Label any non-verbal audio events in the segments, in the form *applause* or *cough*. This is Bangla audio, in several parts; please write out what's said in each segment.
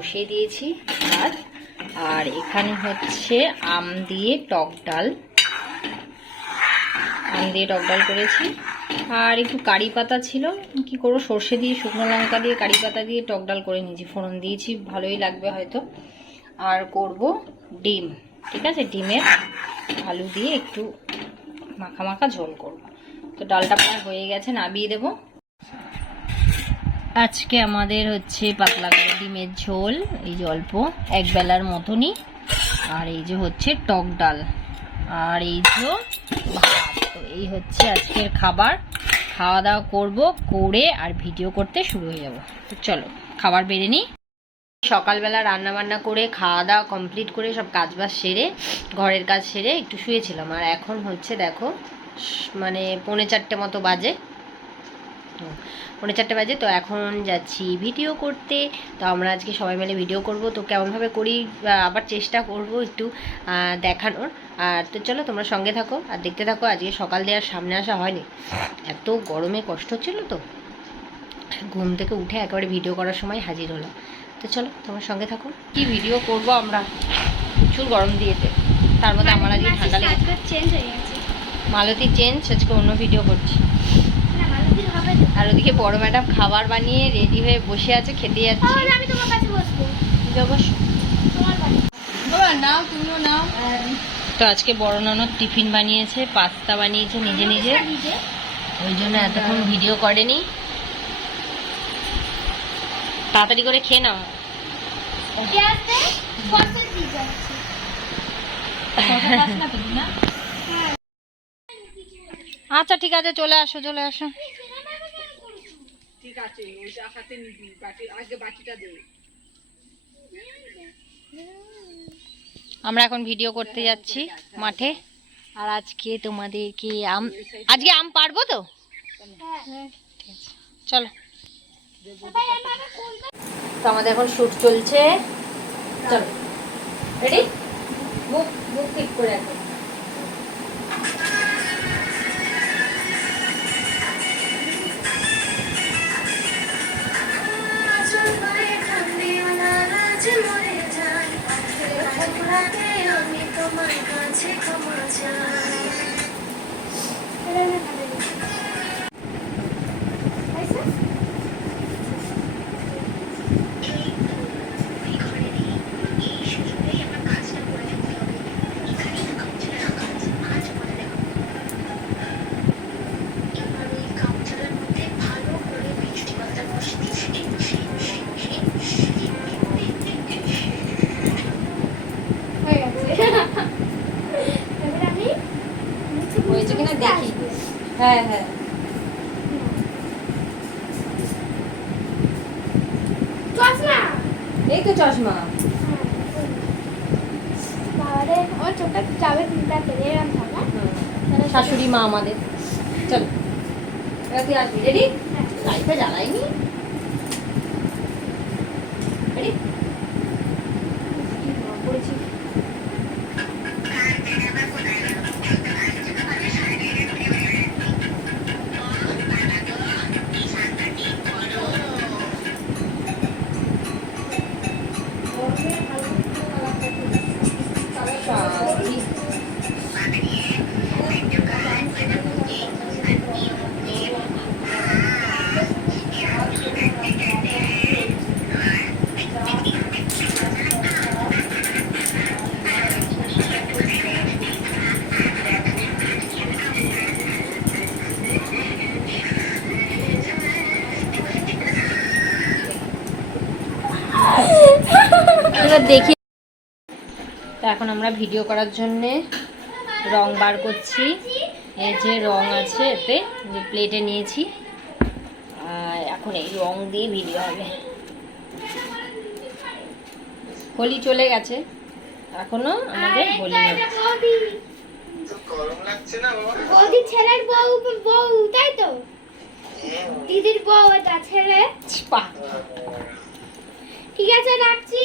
বসিয়ে দিয়েছি আর আর এখানে হচ্ছে আম দিয়ে টক ডাল। আম দিয়ে টক ডাল করেছি। আর একটু কারি পাতা ছিল। কি করব, সর্ষে দিয়ে, শুকনো লঙ্কা দিয়ে, কারি পাতা দিয়ে টক ডাল করে নিয়েছি। ফোড়ন দিয়েছি, ভালোই লাগবে হয়তো। আর করব ডিম, ঠিক আছে? ডিমের আলু দিয়ে একটু মাখা মাখা ঝোল করব। তো ডালটা প্রায় হয়ে গেছে, নাবিয়ে দেব। আজকে আমাদের হচ্ছে পাতলা করে ডিমের ঝোল, এই যে অল্প, এক বেলার মতনই। আর এই যে হচ্ছে টক ডাল। আর এই যে ভাত। তো এই হচ্ছে আজকের খাবার। খাওয়া দাওয়া করব, করে আর ভিডিও করতে শুরু হয়ে যাব। চলো, খাবার বেড়ে নিই। সকালবেলা রান্না বান্না করে খাওয়া দাওয়া কমপ্লিট করে সব কাজ বাজ সেরে, ঘরের কাজ সেরে একটু শুয়েছিলাম। আর এখন হচ্ছে দেখো মানে পৌনে চারটে মতো বাজে। পৌনে চারটে বাজে তো এখন যাচ্ছি ভিডিও করতে। তো আমরা আজকে সবাই মিলে ভিডিও করব। তো কেমনভাবে করি আবার চেষ্টা করব একটু দেখানোর। আর তো চলো তোমরা সঙ্গে থাকো আর দেখতে থাকো আজকে সকাল দেওয়ার সামনে আসা হয়নি। এত গরমে কষ্ট হচ্ছিল তো। ঘুম থেকে উঠে একেবারে ভিডিও করার সময় হাজির হলাম। তো চলো তোমার সঙ্গে থাকো। কি ভিডিও করব আমরা? প্রচুর গরম দিয়েছে। তার মধ্যে আমার আজকে ঠান্ডা লেগেছে। মালতী চেঞ্জ আজকে অন্য ভিডিও করছি। তো আর ওদিকে বড় ম্যাডাম খাবার বানিয়ে রেডি হয়ে বসে আছে খেতে যাচ্ছি। আমি তোমার কাছে বসবো। তোমার নাও তুমিও নাও। তো আজকে বড় ননদ টিফিন বানিয়েছে পাস্তা বানিয়েছে নিজে নিজে। ওই জন্য এতক্ষণ ভিডিও করেনি। তাড়াতাড়ি করে খেয়ে নাও। যাচ্ছে আচ্ছা ঠিক আছে চলে আসো চলে আসো। আমরা এখন ভিডিও করতে যাচ্ছি মাঠে। আর আজকে তোমাদেরকে আম আজকে আম পারব তো? চলো। তো আমাদের এখন শুট চলছে। চলো। রেডি বুক বুক ঠিক করে রাখো হয়ে এই তো চশমা। শাশুড়ি মা আমাদের। চলো এবার তুই আসবি রেডি হ্যাঁ। লাইটটা জ্বালাইনি আমরা ভিডিও করার জন্যে রং বার করছি। এই যে রং আছে এতে যে প্লেটে নিয়েছি। আর এখন এই রং দিয়ে ভিডিও হবে। হোলি চলে গেছে। এখনও আমাদের হোলি বৌদি ছেলের বউ বউ তাই তো? দিদির বউ এটা ছেলে। ঠিক আছে রাখছি।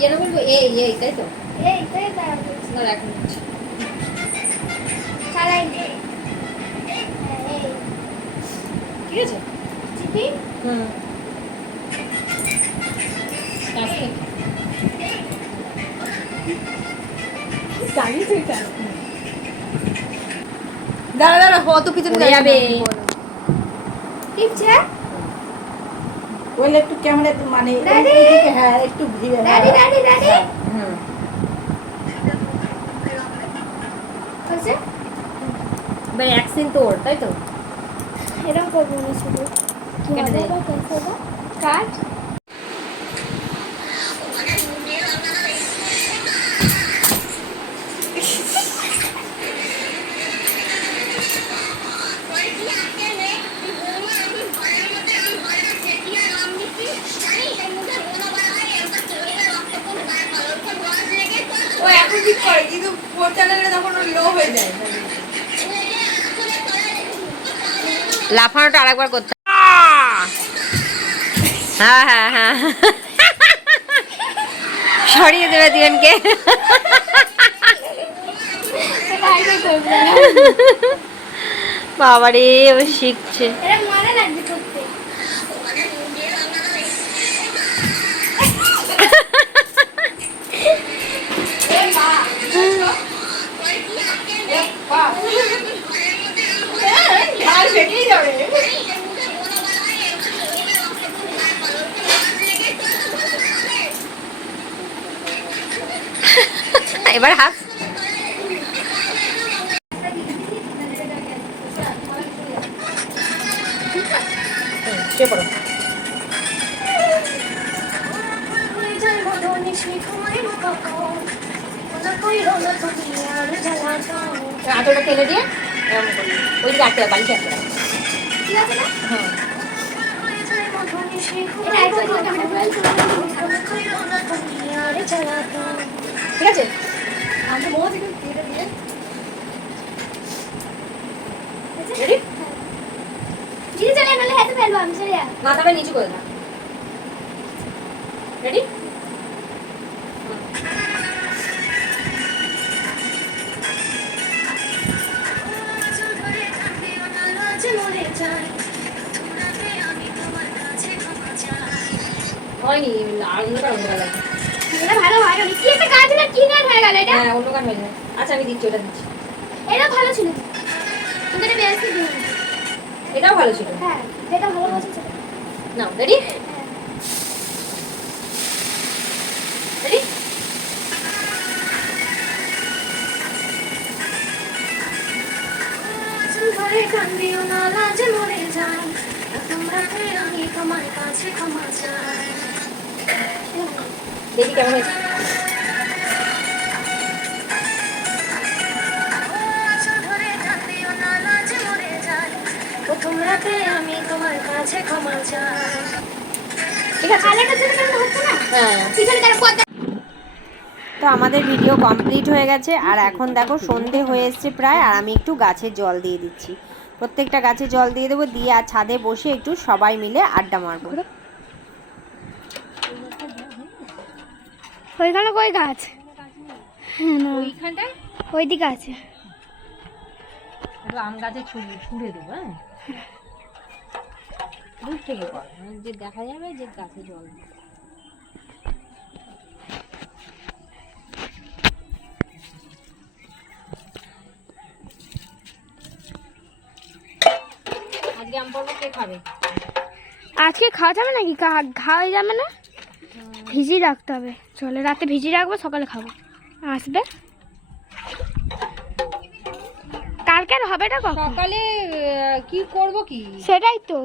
যেন বলব? এই এই তাই তো? এই তাই দাঁড়াবো না এখন চালাই ঠিক আছে? চিপি হুম। দাঁড়া দাঁড়া অত পিছনে যাবে। ঠিক আছে বললে একটু ক্যামেরা একটু মানে হ্যাঁ একটু ভিড়ে হুম। এবার এক সিন তোর তাই তো? এরকম করব না শুধু। কেটে লো হয়ে যায়। লাফানোটা আরেকবার করতে হ্যাঁ হ্যাঁ হ্যাঁ। সরিয়ে দেবে দিয়নকে বাবারে ও শিখছে। এবার দিয়ে এরকম ওই দিকে আটকে আটকে। ঠিক আছে না? হ্যাঁ। একটু ঠিক আছে? মাথাটা নিচু করে রেডি? হয়নি অন্যটা অন্য এটা ভালো হয় কি একটা কাজ না কি গান হয়ে গেল এটা? হ্যাঁ অন্য গান হয়ে যায় আচ্ছা আমি দিচ্ছি ওটা দিচ্ছি। এটা ভালো ছিল। বেশি দিন এটাও ভালো ছিল। হ্যাঁ যেটা ভালো নাও রেডি। রেডি ঘরে কান্দিও না লাজে মরে যাই তোমরা আমি তোমার কাছে ক্ষমা চাই। দেখি কেমন হয়েছে। প্রথম রাতে আমি তোমার কাছে ক্ষমা চাই। ঠিক আছে। হ্যাঁ। পিছনে তার পর্দা তো আমাদের ভিডিও কমপ্লিট হয়ে গেছে আর এখন দেখো সন্ধে হয়ে এসছে প্রায় আর আমি একটু গাছে জল দিয়ে দিচ্ছি। প্রত্যেকটা গাছে জল দিয়ে দেবো দিয়ে আর ছাদে বসে একটু সবাই মিলে আড্ডা মারবো। ওইখানে কই গাছ? হ্যাঁ না। ওইখানটায়? ওইদিকে আছে। আম গাছে ছুড়ে ছুঁড়ে দেবো হ্যাঁ? দূর থেকে কর মানে যে দেখা যাবে যে গাছে জল আজকে আম পর্ব কে খাবে? আজকে খাওয়া যাবে নাকি? খাওয়া যাবে না? ভিজিয়ে রাখতে হবে। চলে রাতে ভিজিয়ে রাখব সকালে খাব। আসবে? কালকে আর হবে না সকালে কি করব কি? সেটাই তো।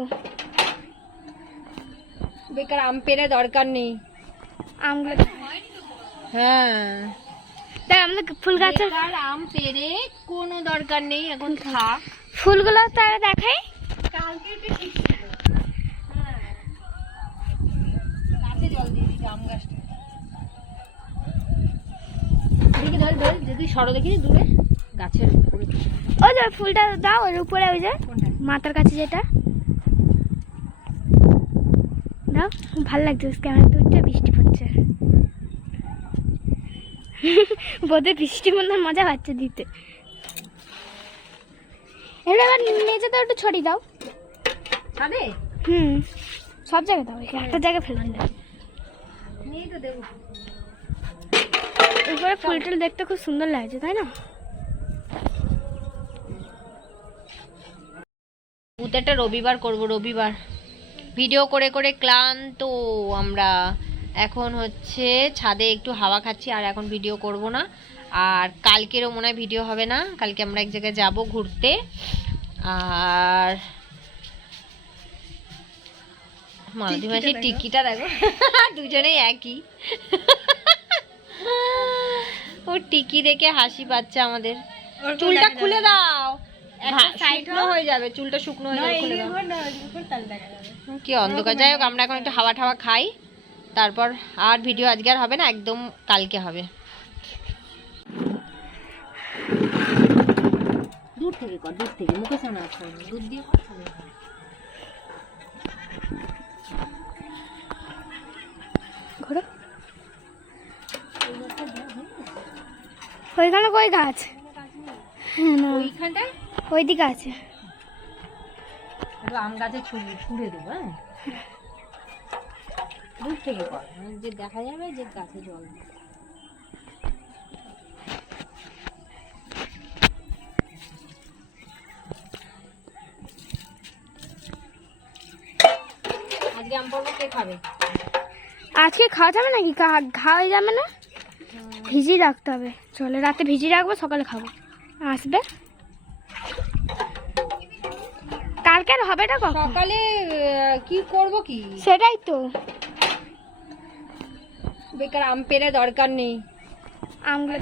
বেকার আম পেরে দরকার নেই। আমগুলো হ্যাঁ। দেখ আমাদের ফুল গাছের আম পেরে কোনো দরকার নেই এখন থাক। ফুলগুলো তারা দেখাই। গাছে জল দিয়ে দিতে আম গাছটা দেখি ধর সরো দেখি দূরে গাছের উপরে ওই যে ফুলটা দাও ওর উপরে ওই যে মাথার কাছে যেটা। দাও ভালো লাগছে ক্যামেরা উঠতে বৃষ্টি পড়ছে বোধহয় বৃষ্টি মনে মজা পাচ্ছে দিতে। এবার এবার মেঝে তো একটু ছড়ি দাও। ছাদে? হুম। সব জায়গায় দাও। একটা জায়গায় ফেলবেন না। নিয়ে তো দেবো। উপরে ফুল টুল দেখতে খুব সুন্দর লাগছে তাই না? পুতেটা রবিবার করব রবিবার। ভিডিও করে করে ক্লান্ত আমরা। এখন হচ্ছে ছাদে একটু হাওয়া খাচ্ছি আর এখন ভিডিও করব না। আর কালকেরও মনে হয় ভিডিও হবে না। কালকে আমরা এক জায়গায় যাব ঘুরতে। আর মালতী মাসির টিকিটা দেখো। *laughs* দুজনেই একই। ও টিকি দেখে হাসি পাচ্ছে আমাদের। চুলটা খুলে দাও। শুকনো হয়ে যাবে চুলটা শুকনো হয়ে যাবে খুলে দাও। কি অন্ধকার। যাই হোক আমরা এখন একটু হাওয়া ঠাওয়া খাই। তারপর আর ভিডিও আজকে আর হবে না একদম কালকে হবে। দূর থেকে কর দূর থেকে মুখে শোনা দূর দিয়ে ওইখানে কই গাছ? হ্যাঁ ওইখানটায়? ওইদিকে আছে। একটু আম গাছে ছুড়ে ছুড়ে দেবো হ্যাঁ? দূর থেকে কর মানে যে দেখা যাবে যে গাছে জল। আজকে আম পর্ব কে খাবে? আজকে খাওয়া যাবে নাকি? খাওয়া যাবে না? ভিজিয়ে রাখতে হবে। চলে রাতে ভিজিয়ে রাখব সকালে খাব। আসবে? কালকে আর হবে না কখন? সকালে কি করব কি? সেটাই তো। বেকার আম পেরে দরকার নেই। আমগুলো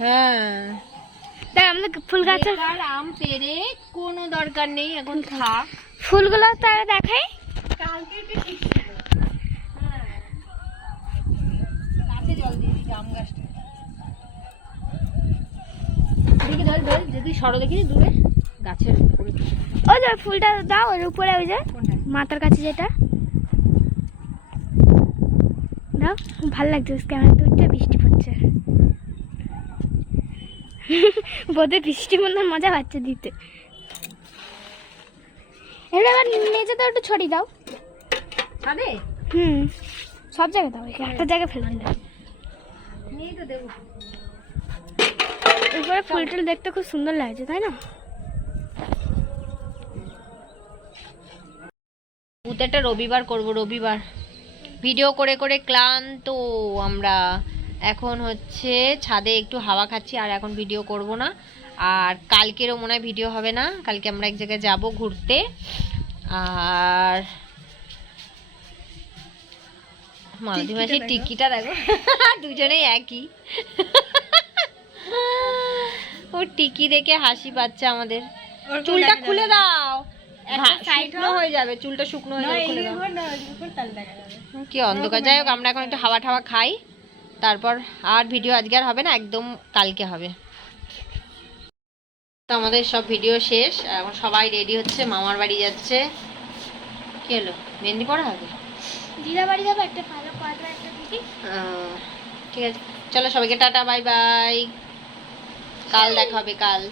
হ্যাঁ। দেখ আমাদের ফুল গাছের আম পেরে কোনো দরকার নেই এখন খা ফুলগুলো তারা দেখাই। গাছে জল দিয়ে আম গাছটা। ধর ধর যদি সরো দেখি দূরে গাছের উপরে ওই যে ফুলটা দাও ওর উপরে ওই যে মাথার কাছে যেটা। দাও ভালো লাগছে ক্যামেরা উঠতে বৃষ্টি পড়ছে। বোধহয় বৃষ্টি মনে মজা পাচ্ছে দিতে। এবার এবার মেঝে তো একটু ছড়ি দাও। ছাদে হুম। সব জায়গায় দাও। একটা জায়গায় ফেলবেন না নিয়ে তো দেবো। উপরে ফুল টুল দেখতে খুব সুন্দর লাগছে তাই না? পুতেটা রবিবার করব রবিবার। ভিডিও করে করে ক্লান্ত আমরা। এখন হচ্ছে ছাদে একটু হাওয়া খাচ্ছি আর এখন ভিডিও করব না। আর কালকেরও মনে হয় ভিডিও হবে না। কালকে আমরা এক জায়গায় যাব ঘুরতে। আর মালতী মাসির টিকিটা দেখো। *laughs* দুজনেই একই। *laughs* ও টিকি দেখে হাসি পাচ্ছে আমাদের। চুলটা খুলে দাও। শুকনো? হয়ে যাবে চুলটা শুকনো হয়ে যাবে খুলে দাও। কি অন্ধকার। যাই হোক আমরা এখন একটু হাওয়া ঠাওয়া খাই। তারপর আর ভিডিও আজকে আর হবে না একদম কালকে হবে। তো আমাদের সব ভিডিও শেষ। এখন সবাই রেডি হচ্ছে মামার বাড়ি যাচ্ছে। কি হলো? মেহেন্দি পড়া হবে? দিদা বাড়ি যাব একটা ভালো একটা ঠিক আছে। চলো সবাইকে টাটা বাই বাই কাল দেখা হবে কাল।